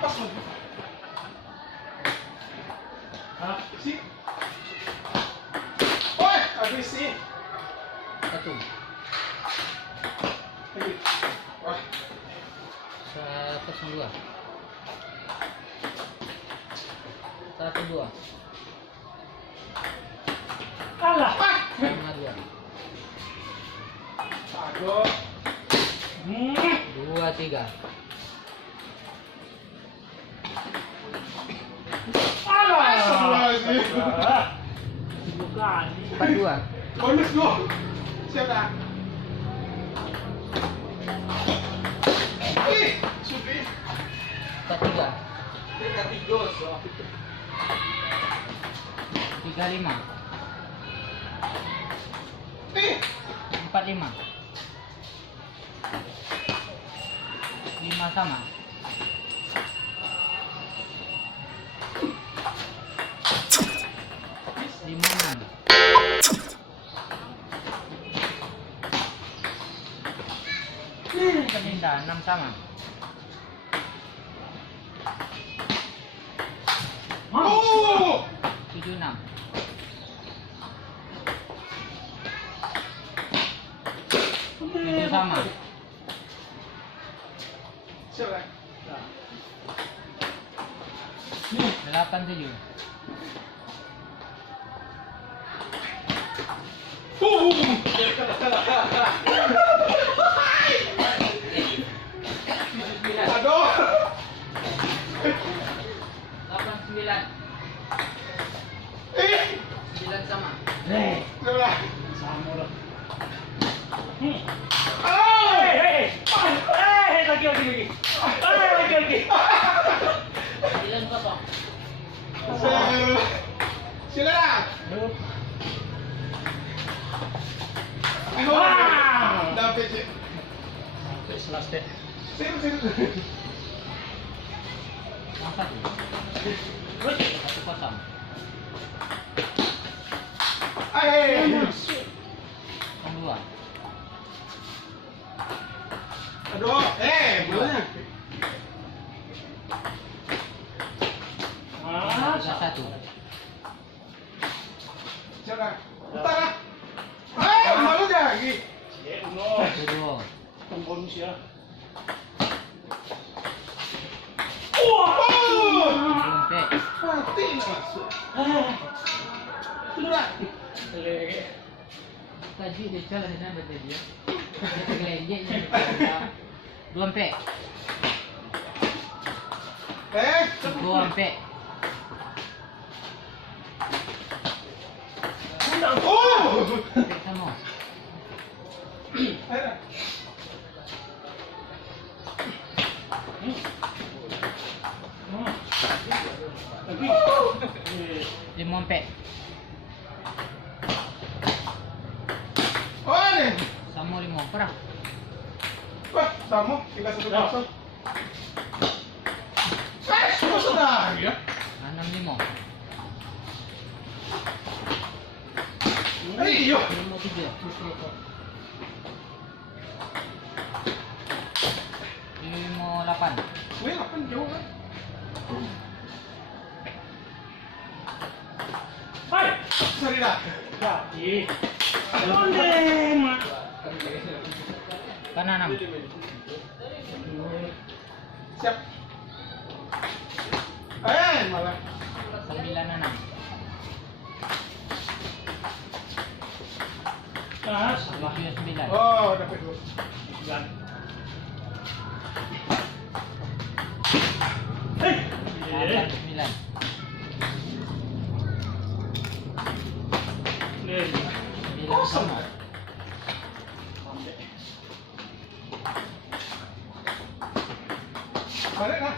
Pas mo. Si. Oy, habis si. 1. Wah. 102. 102. Kalah. Sama 2. Aduh. 2, 3. Astagfirullahaladzim. Bukan. 42. Bonus go. Siapa? Ih, Sufi. 43. Tiga tiga so. 35. Ih, 45. 5 sama. 56. Pindah 6 sama. oh. 76. 7 sama. Siapa? 87. Aduh. 89. Ih, 9 sama. siapa? Sama lo. Oh. Lagi. 9 kosong. Silakan. Wow. Dapat sih. Selesai. Sini. Angkat. 1 kosong. Ayo. 2. Aduh, bolanya. 31. Siapa? Utara. Malu lagi. Uno. 2. Ang bonus ya. Oh, Sampai. mati masuk. Sudah. Tadi dia jalan sana betul dia. Kelenjeknya. 2 sampai. 2 sampai. Oh. Sampai semua. Ayo. 5 sampai. Oh, nih. Sama 5. Perah. Wah, sama 3-1-0. Sudah ya. 65. Ayo. 53. 58. Wih, apa jauh kan? Hai. Sorry dah. Jadi. Onde, mak. Kanan 6. Siap. Malah. 96. Kas. 79. Oh, dapat dulu. Bukan. Hei. 89. Nih. 9 sama. Balik lah.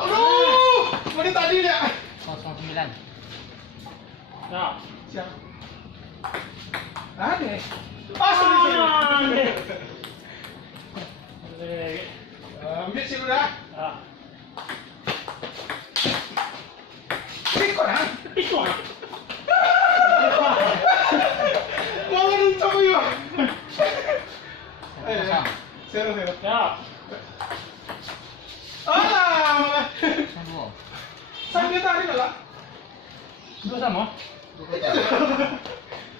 Aduh, menit tadi dia. 09. Nah. Siap. Ada. Sorry. Ambil sih udah. Ah. Ikut ah. Itu ah. Mau nonton yuk. Kosong. Zero. Ya. Ah, dua. Saya tarik lah. Dua sama.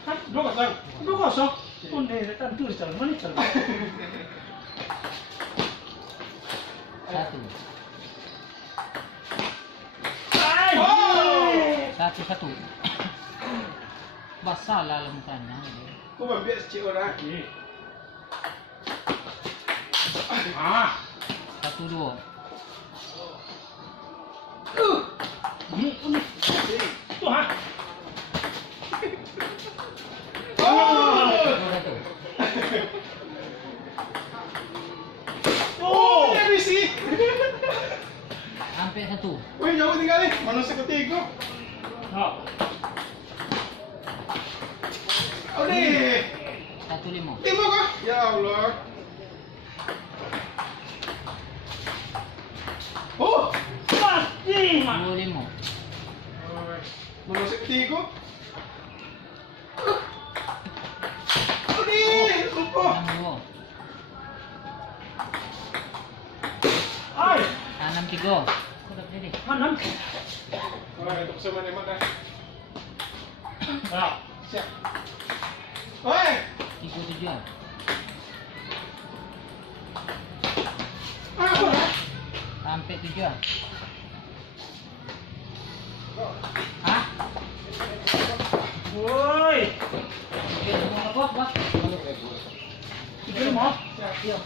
Kan 2-0. 2-0. Onde datang tulis jalan mana jalan. Satu. Satu. Basah lah mukanya. Kau ambil secik orang. Ah. 1-2. Ini. Tuh ha. Satu. Oh, ini sih. Sampai satu. Wih, jauh tinggal nih. Manusia ketiga. Ha. Udah. 1-5. Lima kah? Ya Allah. Oh, Pasti mah. 2-5. manusia ketiga. Udah, lupa. 6-2. Ai. 6-3. Sudah jadi. Mana? Orang itu sama nemat dah. Ha. Siap. Oi. 3-7. Apa? Sampai 7. Hah? Woi. Oke, semua apa? Itu mau. Siap.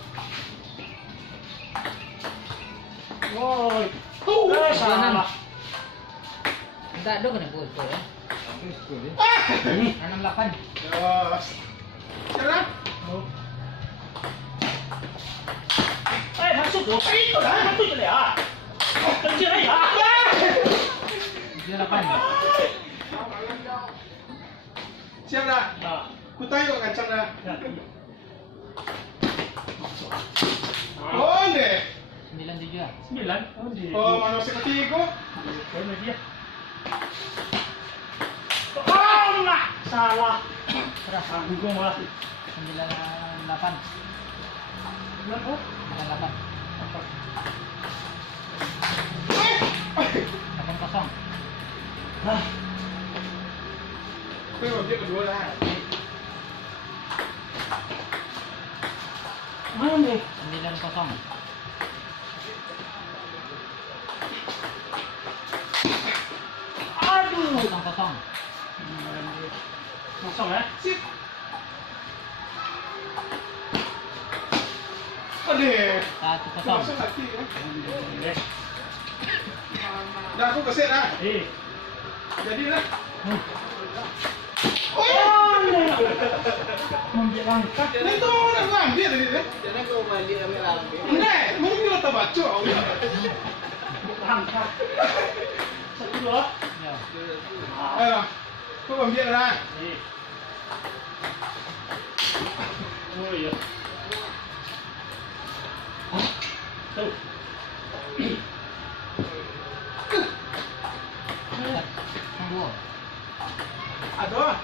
Woi. Oh. Salah. Enggak ada kena gol ya. 6-8. Yes. Siap. Masuk tuh. Itu dah. Masuk je lah. Kecil aja. 7-8. Siap dah. Nah. Ku tayo kancang dah. Ya. Oh, deh. 9-7. 9. Oh, di. Oh, manusia ketiga. Mana dia? Oh, enggak. Salah. Aku malah. 9-8. Berapa? 9-8. 8-0. Hah. Kau yang dia kedua dah. Mana ni? 9-0. Aduh. 0-0. Kosong ya? Sip. Aduh. 1-0. Langsung hati ya. Eh. Dah aku keset dah. Jadi dah. Oh, Ambil langkah. ini tu orang ngambil tadi dah. Jangan kau balik ambil ambil. Nah, mungkin kita tak baca. Ambil langkah. 1-2. Ya. Ayo, kau ambil dah. Oh iya. Tuh. 2. Aduh. Oh,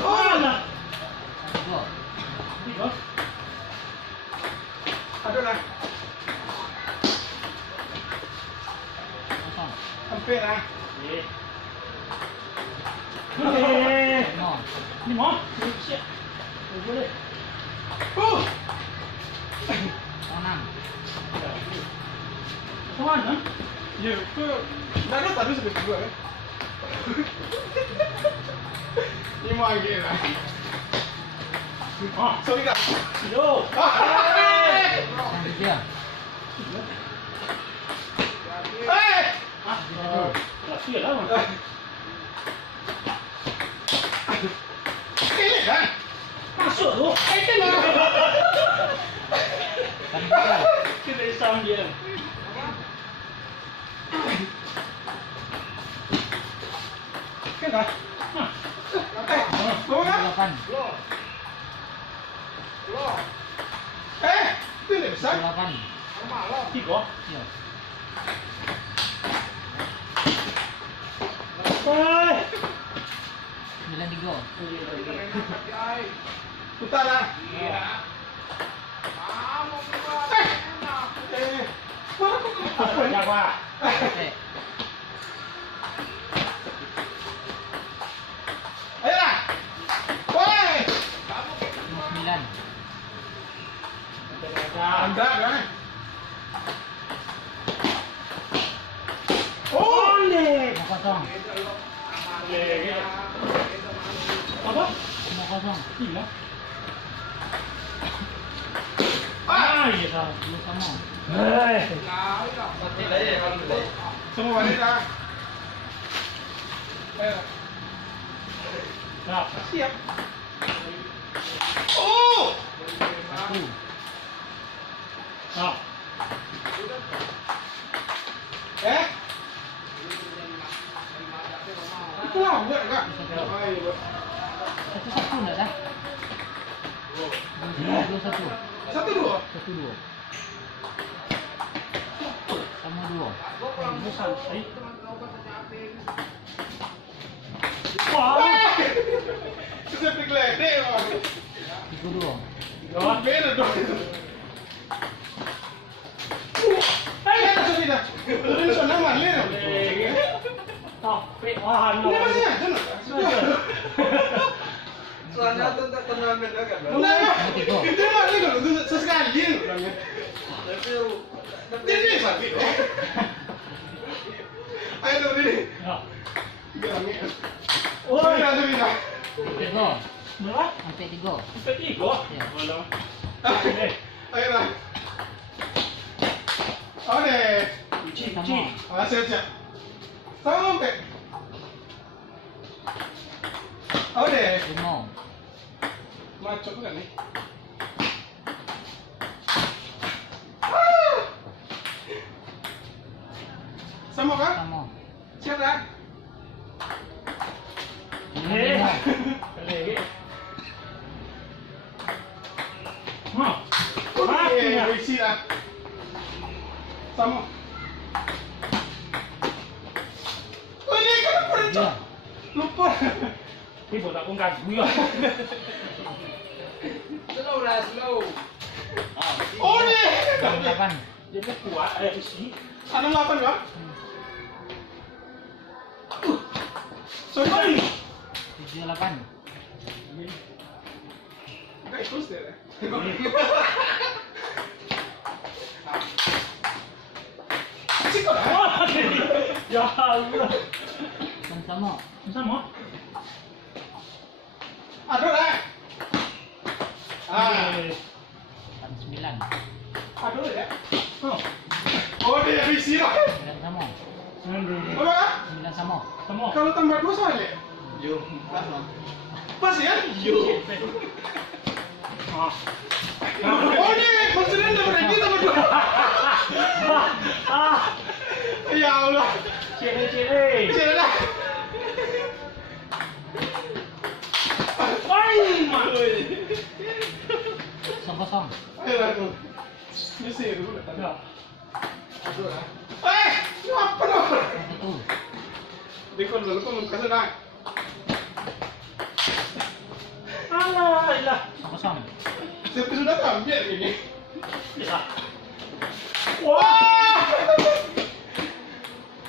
Oh, lah. 1-2. Tiga. aduh dah. 0. Sampai dah. Eh. 0. Ni mau? Siap. Boleh. Oh, 6. Mana? ya, kau dah ada tadi sampai kedua kan? Ini mau ambil dah. Ah, Sorry dah. yo. Hey! 3. Hey! Ah, lah lah. Ini dah. Masuk tu. Ini dah. 3. Kita isam dia. Kan dah. Bawa kan? 8. Itu ni besar. 8. Tiga. Ya. Hai. 9-3. Putar lah. Mana kau? Apa Jawa? Sampai. Ayolah. Woi. 9. Anda kan? Oh, Oleh. 5-0. Apa? 5-0. Gila. ah, Iya salah. 10 sama. semua wanita. Ayo, Nah, siap. Oh, 1. nah. itu lah, enggak. Ayo, 1-1 enggak dah? 2-1. 1-2. 1-2. Sama 2. Ini santai. Wah. Seperti geledek, Bang. 3-2. Gawat. Beda dong. Ayo, sudah. Udah sana mana? Tapi wah, Ini masih aja, no? Soalnya tuh tak kenal beda kan. Nah, itu mah ini kalau itu sesekali orangnya. Tapi Ini sapi. Ayo dong ini. Ya. Bilangnya. Oh, Sudah, sudah. 3. berapa? Sampai 3. Sampai 3. Ya. Malah. Ayo lah. Oke. Cici. Siap. Sama Mbak. Oke. 5. Macet kan nih? Sama kan? Sama. Siap kan? Eh. Lagi. Hah. Mati ya. Isi lah. Sama. Oh ini kan pernah 2. lupa. Ini buat aku nggak gue. slow lah, slow. Oh ini. 8. Dia kan kuat isi. 68 kan? Sorry. 7-8. Enggak terus deh. Asik kok dah. Wah. Ya Allah. Sama. Sama. Aduh lah. Ah, 9. aduh ya. Oh. Oh dia isi lah. 9 sama. Apa kan? 9 sama. Sama. Kalau tambah 2 sama ya? Yo, pas Bang. Pas ya? Yo. Ah. Oh ini maksudnya udah berhenti tambah 2. Ah. Ya Allah. Cile. Cila dah. Ay, mak. 0-0. Ayo lah tuh. Misi dulu dah. Ya. Aduh lah. Apa dong? 1. Dikon dulu kau muka senang. Alah, ilah. 0-0. Siapa sudah tampil ini? Bisa. Wah!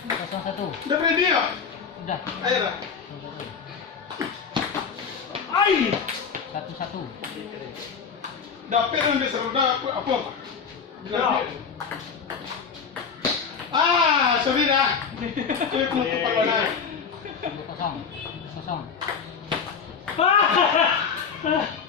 0-1. Udah ready ya? Udah. Ayo lah. 0-1. Ay. 1-1. Dapet nanti seru apa? Ya. Sorry dah. Itu penutupan mana? 2-0. 0-0. Ah.